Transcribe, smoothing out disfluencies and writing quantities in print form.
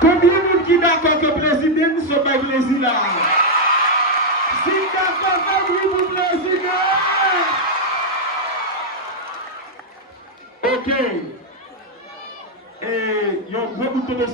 Combien de monde qui d'accord que le président ne soit pas plaisir là? Si d'accord, oui pour le président. Ok. Et il y a un gros bouton de ça.